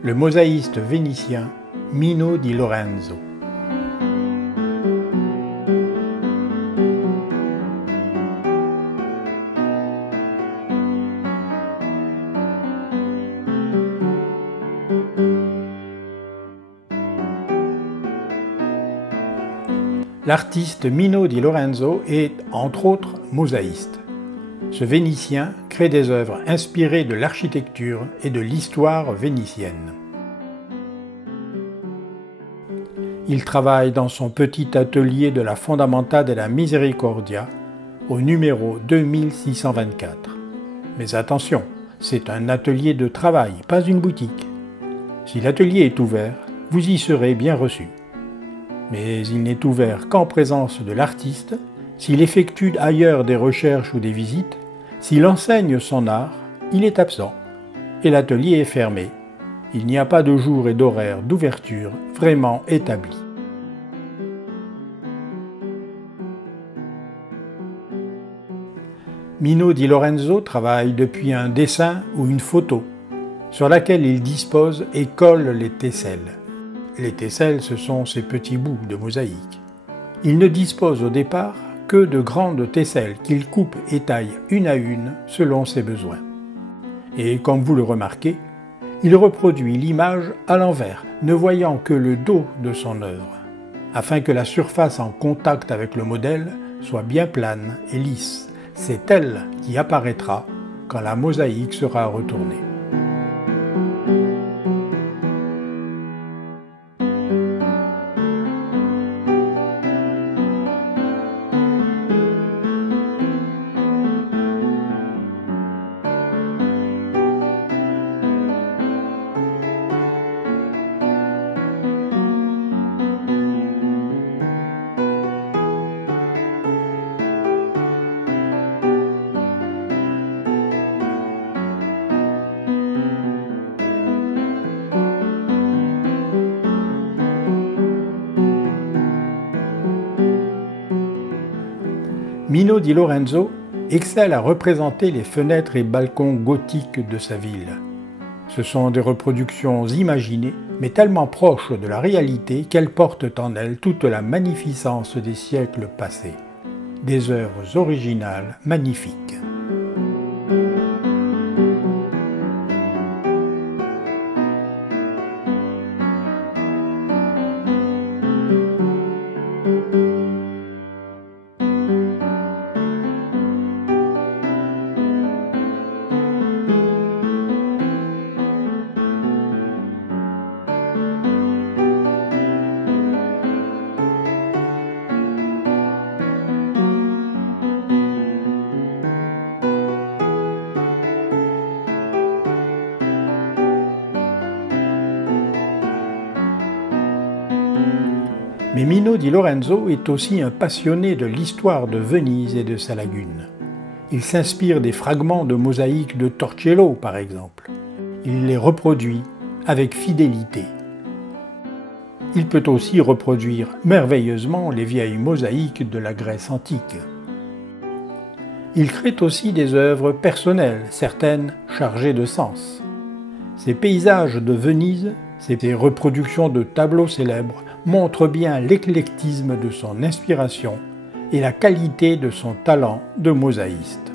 le mosaïste vénitien Mino di Lorenzo. L'artiste Mino di Lorenzo est, entre autres, mosaïste. Ce Vénitien crée des œuvres inspirées de l'architecture et de l'histoire vénitienne. Il travaille dans son petit atelier de la Fondamenta della Misericordia, au numéro 2624. Mais attention, c'est un atelier de travail, pas une boutique. Si l'atelier est ouvert, vous y serez bien reçu. Mais il n'est ouvert qu'en présence de l'artiste, s'il effectue ailleurs des recherches ou des visites, s'il enseigne son art, il est absent et l'atelier est fermé. Il n'y a pas de jour et d'horaire d'ouverture vraiment établi. Mino di Lorenzo travaille depuis un dessin ou une photo, sur laquelle il dispose et colle les tesselles. Les tesselles, ce sont ces petits bouts de mosaïque. Il ne dispose au départ que de grandes tesselles qu'il coupe et taille une à une selon ses besoins. Et comme vous le remarquez, il reproduit l'image à l'envers, ne voyant que le dos de son œuvre, afin que la surface en contact avec le modèle soit bien plane et lisse. C'est elle qui apparaîtra quand la mosaïque sera retournée. Mino di Lorenzo excelle à représenter les fenêtres et balcons gothiques de sa ville. Ce sont des reproductions imaginées, mais tellement proches de la réalité qu'elles portent en elles toute la magnificence des siècles passés. Des œuvres originales magnifiques. Mais Mino di Lorenzo est aussi un passionné de l'histoire de Venise et de sa lagune. Il s'inspire des fragments de mosaïques de Torcello, par exemple. Il les reproduit avec fidélité. Il peut aussi reproduire merveilleusement les vieilles mosaïques de la Grèce antique. Il crée aussi des œuvres personnelles, certaines chargées de sens. Ces paysages de Venise, ces reproductions de tableaux célèbres, montre bien l'éclectisme de son inspiration et la qualité de son talent de mosaïste.